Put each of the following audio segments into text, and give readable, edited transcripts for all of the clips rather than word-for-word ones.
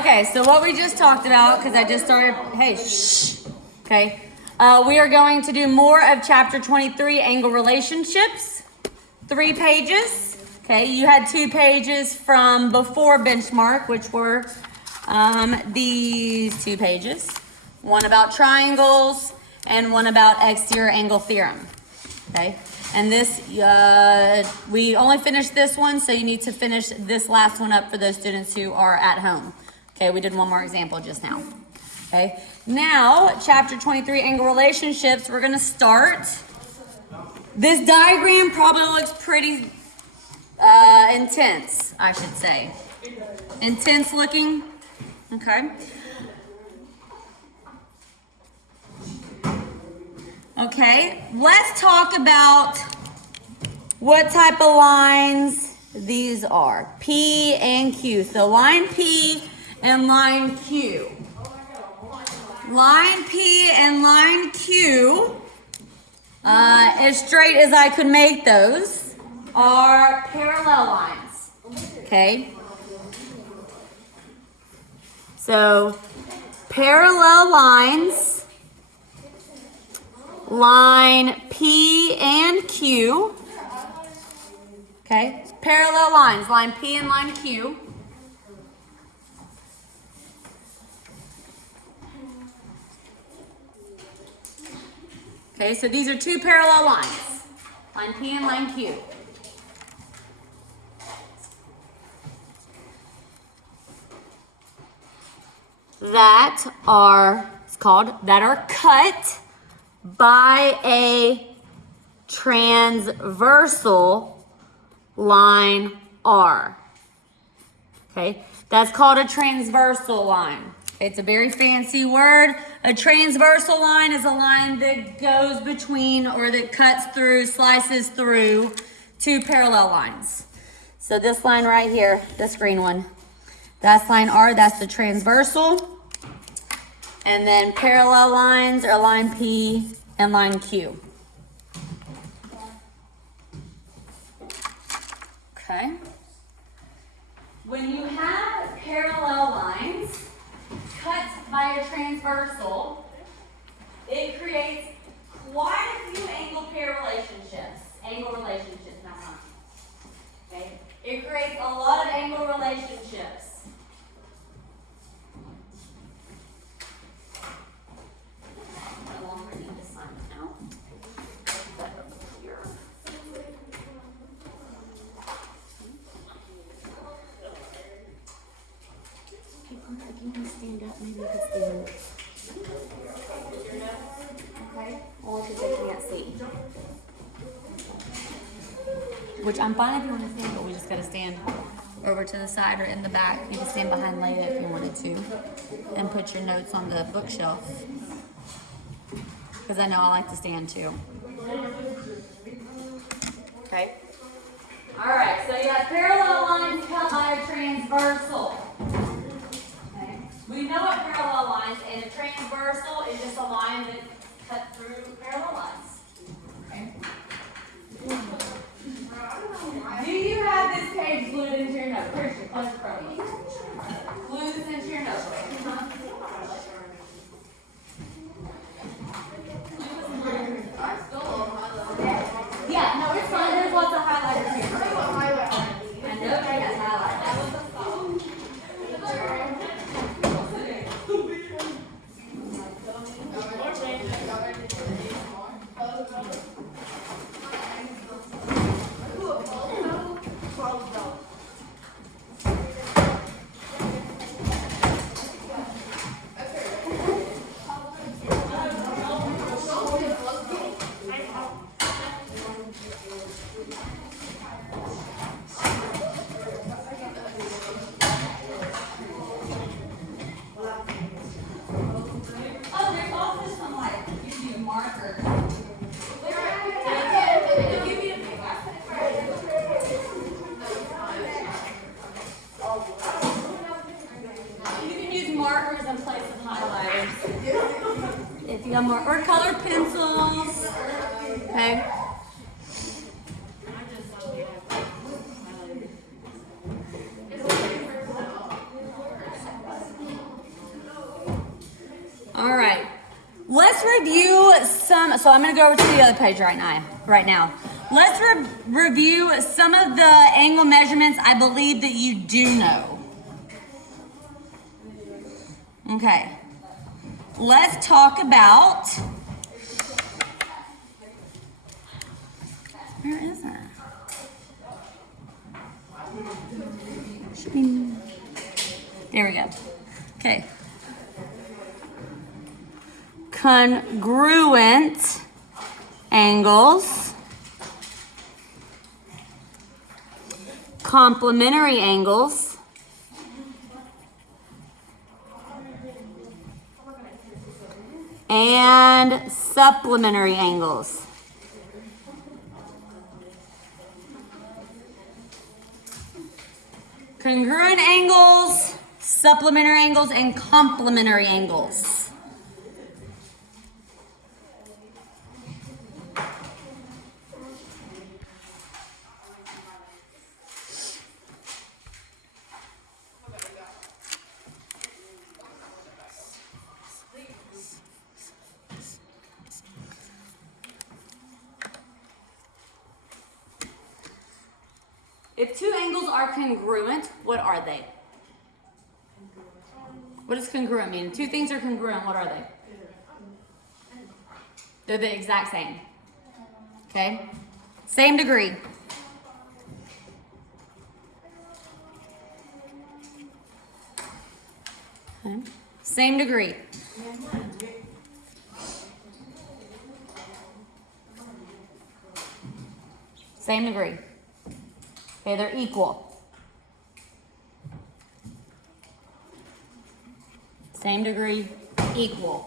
Okay, so what we just talked about, because I just started, hey, shh. Okay, we are going to do more of chapter 23, Angle Relationships. 3 pages. Okay, you had 2 pages from before benchmark, which were these 2 pages. One about triangles and one about exterior angle theorem. Okay, and this, we only finished this one, so you need to finish this last one up for those students who are at home. Okay, we did one more example just now. Okay, now chapter 23, Angle Relationships, we're gonna start. This diagram probably looks pretty intense, I should say. Intense looking, okay. Okay, let's talk about what type of lines these are. P and Q. So line P and line Q. Line P and line Q, as straight as I could make those, are parallel lines. Okay? So, parallel lines. Line P and Q. Okay, parallel lines, line P and line Q. Okay, so these are 2 parallel lines, line P and line Q. That are cut by a transversal line R. Okay, that's called a transversal line. It's a very fancy word. A transversal line is a line that goes between, or that cuts through, slices through 2 parallel lines. So this line right here, this green one, that's line R, that's the transversal. And then parallel lines are line P and line Q. Okay. When you have parallel lines cut by a transversal, it creates quite a few angle relationships. Okay. It creates a lot of angle relationships. If you want to stand up, maybe you could stand. Okay? Only because they can't see. Which I'm fine if you want to stand, but we just got to stand over to the side or in the back. You can stand behind Leia if you wanted to. And put your notes on the bookshelf. Because I know I like to stand too. Okay? Alright, so you have parallel lines cut by a transversal. We know what parallel lines, and a transversal is just a line that cuts through parallel lines. Okay. Do you have this page glued into your notebook? Christian, close it from me. Glue this into your notebook. Yeah, no, it's fine. There's lots of highlighters here. I know it has highlighters. Or colored pencils. Okay. All right. Let's review some. So I'm going to go over to the other page right now. Let's review some of the angle measurements I believe that you do know. Okay. Let's talk about. Where is it? There we go. Okay. Congruent angles, complementary angles, and supplementary angles. Congruent angles, supplementary angles, and complementary angles. If two angles are congruent, what are they? What does congruent mean? Two things are congruent, what are they? They're the exact same. Okay? Same degree. Okay. Same degree. Same degree. Okay, they're equal. Same degree, equal.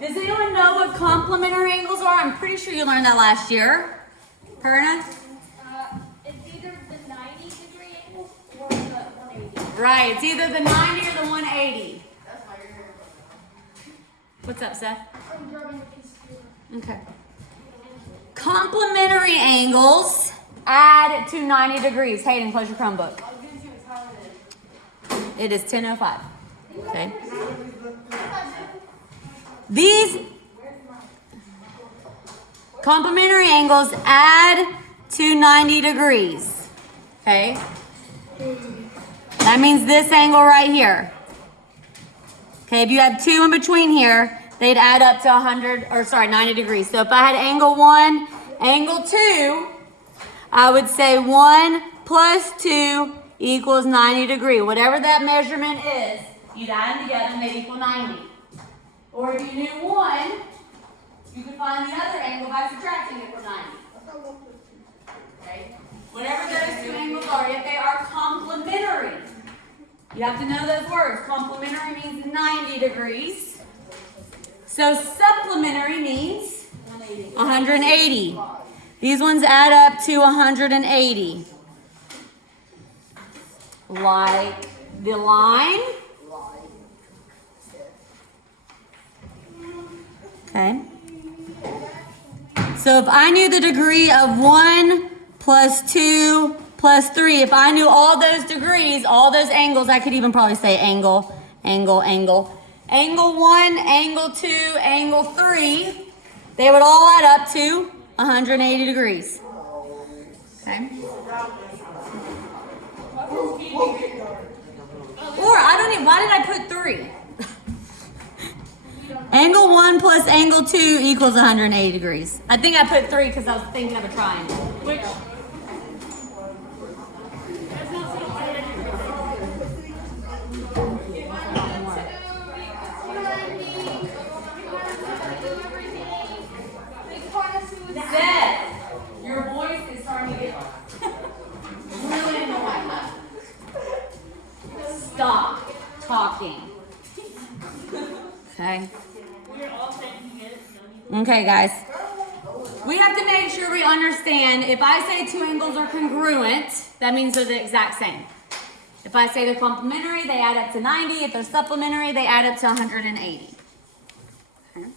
Does anyone know what complementary angles are? I'm pretty sure you learned that last year. Perna? It's either the 90-degree angle or the 180. Right, it's either the 90 or the 180. What's up, Seth? I'm grabbing a piece of paper. Okay. Complementary angles add to 90 degrees. Hayden, close your Chromebook. It is 10:05. Okay. These complementary angles add to 90 degrees. Okay. That means this angle right here. Okay, if you have two in between here, they'd add up to 90 degrees. So if I had angle 1, angle 2, I would say 1 plus 2 equals 90 degrees. Whatever that measurement is, you'd add them together and they'd equal 90. Or if you knew 1, you could find the other angle by subtracting it from 90. Okay? Whatever those two angles are, if they are complementary, you have to know those words. Complementary means 90 degrees. So supplementary means 180. These ones add up to 180. Like the line. Okay. So if I knew the degree of 1 plus 2 plus 3, if I knew all those degrees, all those angles, I could even probably say angle, angle, angle. Angle 1, angle 2, angle 3, they would all add up to 180 degrees. Okay. Or why did I put 3? Angle 1 plus angle 2 equals 180 degrees. I think I put 3 because I was thinking of a triangle. Which? Seth, your voice is starting to get really annoying. Stop talking. Okay. Okay, guys. We have to make sure we understand if I say two angles are congruent, that means they're the exact same. If I say they're complementary, they add up to 90. If they're supplementary, they add up to 180. Okay.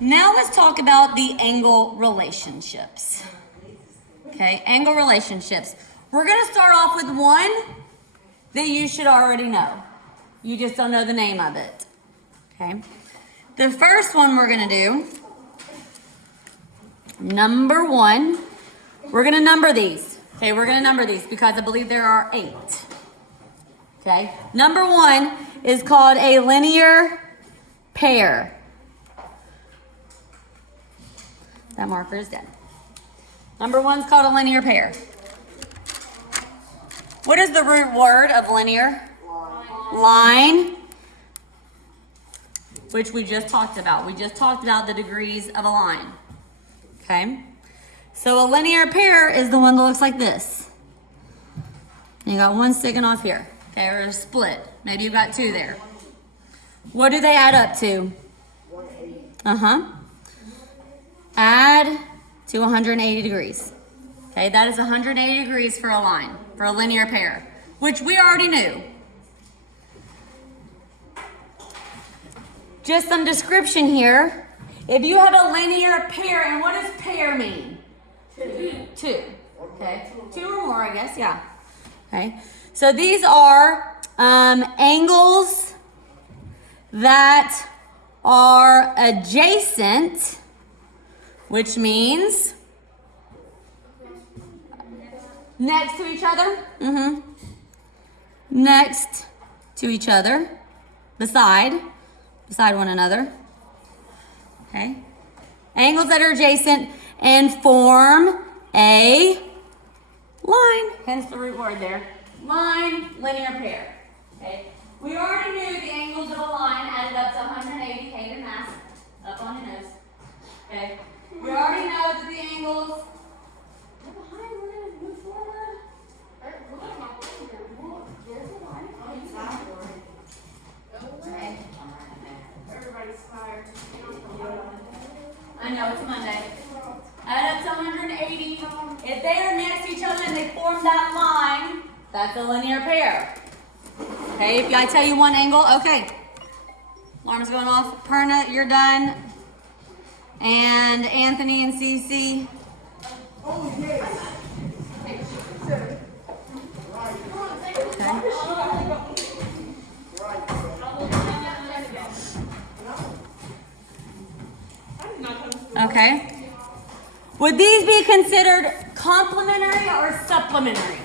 Now let's talk about the angle relationships. Okay, angle relationships. We're going to start off with one that you should already know. You just don't know the name of it. Okay. The first one we're going to do, number one, we're going to number these. Okay, we're going to number these because I believe there are 8. Okay, number one is called a linear pair. That marker is dead. Number one's called a linear pair. What is the root word of linear? Line. Which we just talked about. We just talked about the degrees of a line. Okay? So a linear pair is the one that looks like this. You got one sticking off here. Okay, or a split. Maybe you've got 2 there. What do they add up to? Add to 180 degrees. Okay, that is 180 degrees for a line, for a linear pair, which we already knew. Just some description here. If you have a linear pair, and what does pair mean? 2. Okay, 2 or more, I guess, yeah. Okay, so these are angles that are adjacent, which means next to each other. Next to each other, beside one another. Okay, angles that are adjacent and form a line. Hence the root word there. Line, linear pair. Okay, we already knew the angles of a line added up to 180. K to math, up on your nose. Okay, we already know that the angles. I know it's Monday. Add up to 180. If they are next to each other and they form that line, that's a linear pair. Okay, if I tell you one angle, okay. Alarm's going off. Perna, you're done. And Anthony and Cece. Oh, yes. Okay. Would these be considered complementary or supplementary?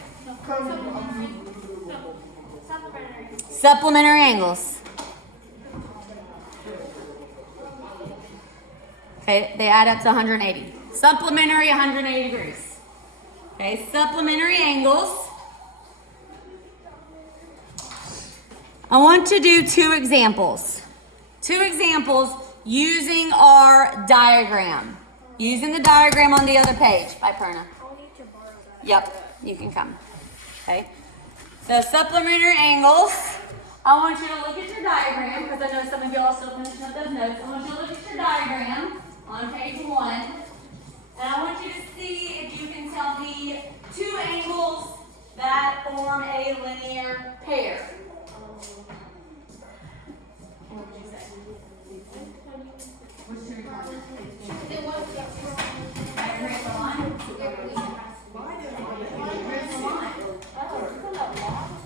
Supplementary angles. Okay, they add up to 180. Supplementary, 180 degrees. Okay, supplementary angles. I want to do 2 examples. 2 examples using our diagram. Using the diagram on the other page by Perna. I'll need to borrow that. Yep, you can come. Okay. So supplementary angles. I want you to look at your diagram because I know some of you all still finishing up those notes. I want you to look at your diagram on page 1. And I want you to see if you can tell me 2 angles that form a linear pair. What would you say? Which 2 are you talking about? Diagram the line?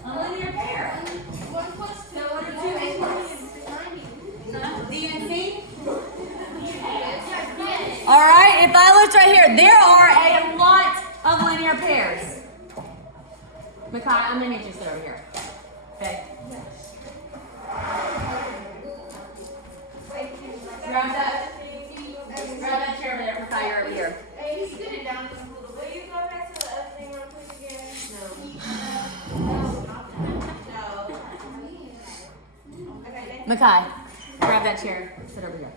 A linear pair. So what are 2 angles? D and C? All right, if I looked right here, there are a lot of linear pairs. Makai, I'm gonna need you to sit over here. Okay. Grab that chair over there, Makai, you're over here. Hey, you sit it down just a little bit. Will you go back to the other thing real quick again? No. Okay, Makai, grab that chair, sit over here.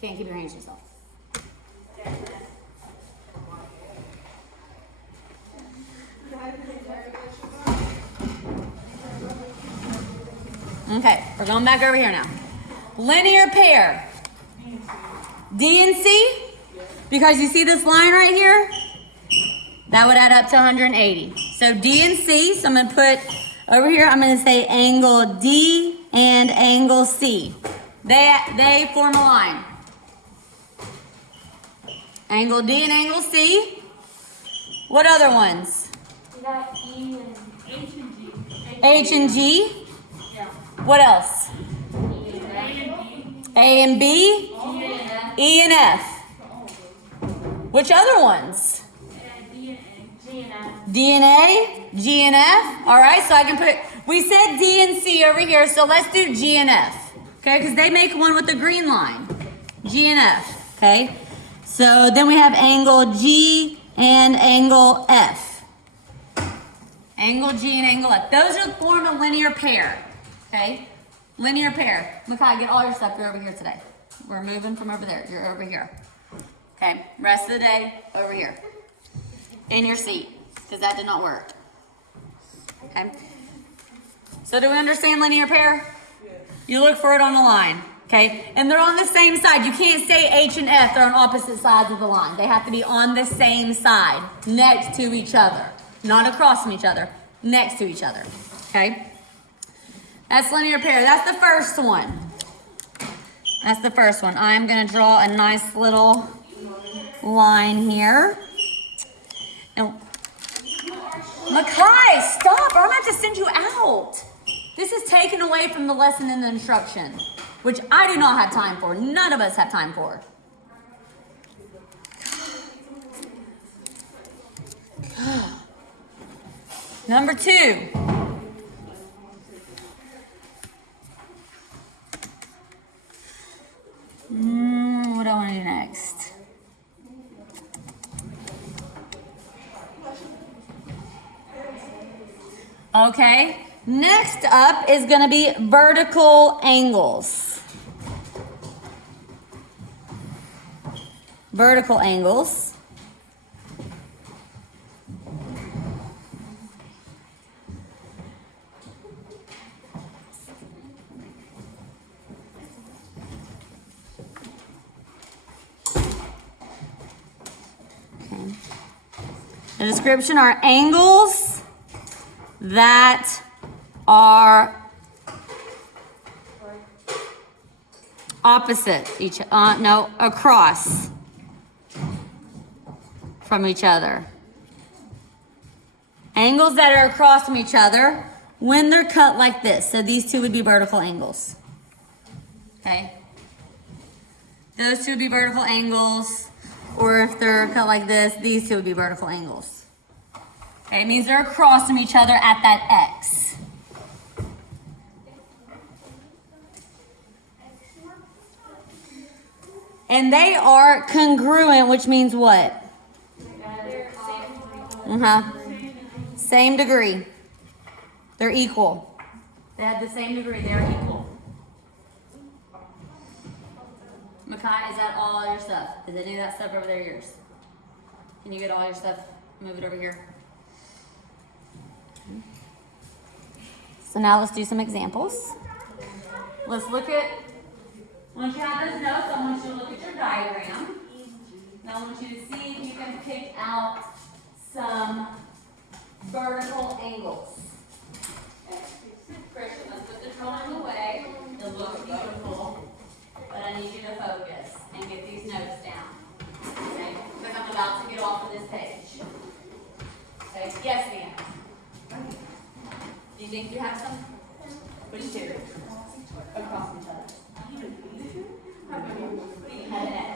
Can't keep your hands to yourself. Okay, we're going back over here now. Linear pair. D and C, because you see this line right here? That would add up to 180. So D and C, so I'm going to put over here, I'm going to say angle D and angle C. They form a line. Angle D and angle C. What other ones? We got E and H and G. H and G. Yeah. What else? A and B. E and F. Which other ones? D and F. D and A, G and F. All right, so I can put, we said D and C over here, so let's do G and F. Okay, because they make one with the green line. G and F, okay? So then we have angle G and angle F. Angle G and angle F. Those are form a linear pair, okay? Linear pair. Makai, get all your stuff. You're over here today. We're moving from over there. You're over here. Okay, rest of the day, over here. In your seat, because that did not work. Okay? So do we understand linear pair? You look for it on the line, okay? And they're on the same side. You can't say H and F, they're on opposite sides of the line. They have to be on the same side, next to each other. Not across from each other, next to each other, okay? That's linear pair. That's the first one. That's the first one. I'm gonna draw a nice little line here. Now, Makai, stop, or I'm gonna have to send you out. This is taken away from the lesson and the instruction, which I do not have time for. None of us have time for. Number 2. What do I want to do next? Okay, next up is going to be vertical angles. Vertical angles. Okay. The description are angles that are opposite across from each other. Angles that are across from each other when they're cut like this. So these two would be vertical angles. Okay? Those two would be vertical angles. Or if they're cut like this, these two would be vertical angles. Okay, it means they're across from each other at that X. And they are congruent, which means what? Same degree. They're equal. They have the same degree. They're equal. Makai, is that all your stuff? Is any of that stuff over there yours? Can you get all your stuff? Move it over here. So now let's do some examples. Let's look at, once you have those notes, I want you to look at your diagram. Now I want you to see if you can pick out some vertical angles. Christian, let's put the drawing away. It looks beautiful, but I need you to focus and get these notes down. Okay? Because I'm about to get off of this page. Okay? Yes, ma'am. Do you think you have some? Which two? Across each other. Add an X.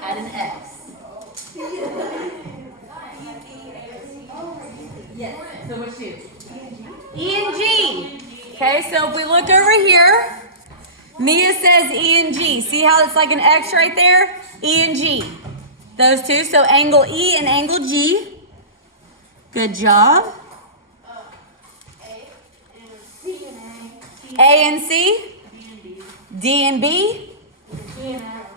Add an X. Yes. So which two? E and G. Okay, so if we look over here, Mia says E and G. See how it's like an X right there? E and G. Those two. So angle E and angle G. Good job. A and C. D and B.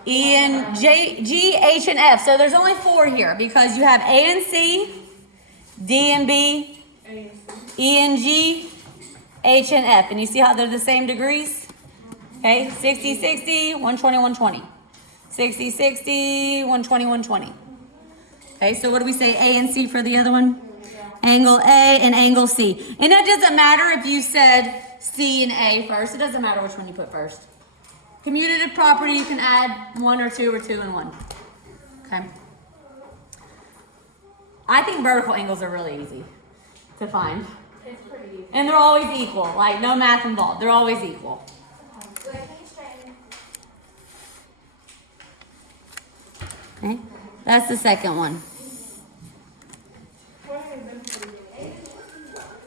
E and G, H and F. So there's only 4 here because you have A and C, D and B, E and G, H, and F. And you see how they're the same degrees? Okay, 60, 60, 120, 120. 60, 60, 120, 120. Okay, so what do we say A and C for the other one? Angle A and angle C. And it doesn't matter if you said C and A first. It doesn't matter which one you put first. Commutative property, you can add 1 or 2 or 2 and 1. Okay. I think vertical angles are really easy to find. It's pretty easy. And they're always equal, like no math involved. They're always equal. Okay, that's the second one.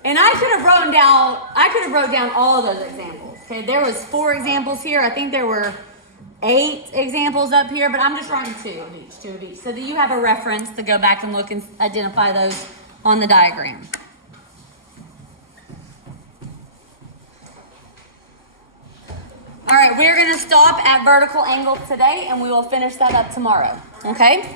And I could have wrote down all of those examples. Okay, there was 4 examples here. I think there were 8 examples up here, but I'm just writing 2 of each, so that you have a reference to go back and look and identify those on the diagram. All right, we're gonna stop at vertical angles today, and we will finish that up tomorrow, okay?